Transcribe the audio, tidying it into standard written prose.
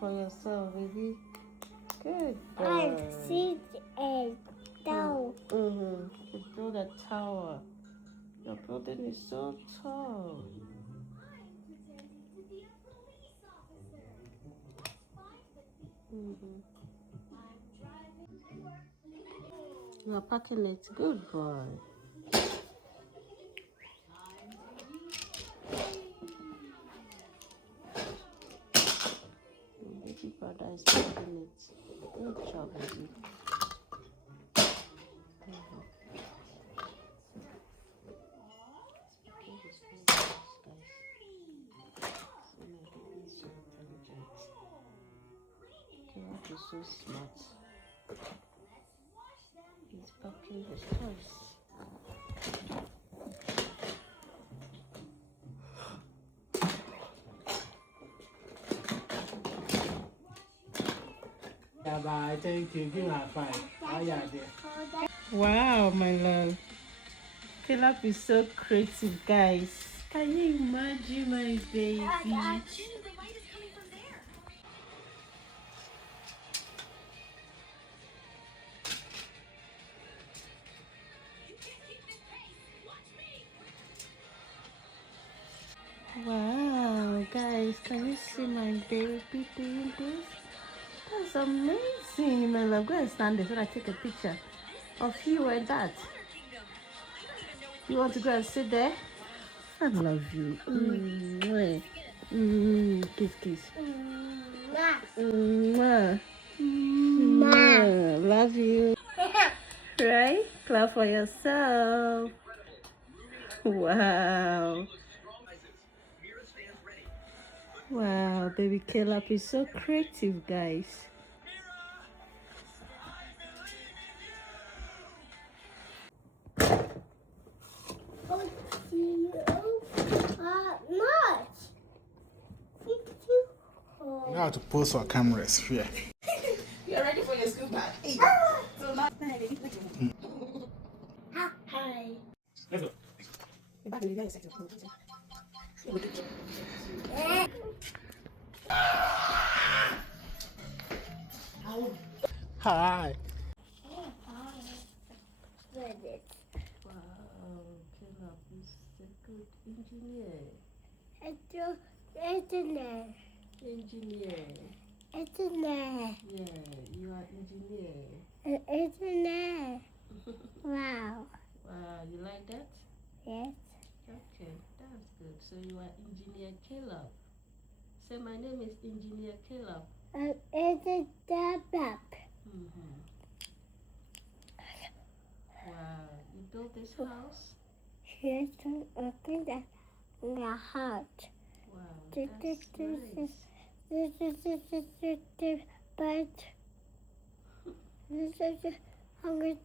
for yourself, baby. Good boy. I see a tower. You build a tower. Your building is so tall. You are packing it. Good boy. Baby brother is packing it. Good job, baby. Caleb is so smart. He's packing his toys. Bye. Thank you. Give me a 5. Wow, my love. Caleb is so creative, guys. Can you imagine my baby? Wow, guys, can you see my baby doing this? That's amazing, my love. Go and stand there so that I take a picture of you and that. You want to go and sit there? I love you. Kiss, kiss. Love you. Right? Clap for yourself. Wow. Wow, baby Caleb is so creative, guys. You have to pose for cameras here. You're ready for your school bag. Hey. So now, Hi. Let's go. Hi. Wow, Caleb is a good engineer. Engineer. Engineer. Engineer. Yeah, you are engineer. Engineer. Wow. Wow, you like that? Yes. Okay, that's good. So you are Engineer Caleb. Say, my name is Engineer Caleb. Engineer Caleb. Wow, you built this house? Yes, I think that in the heart. Wow, that's nice. But this is hungry.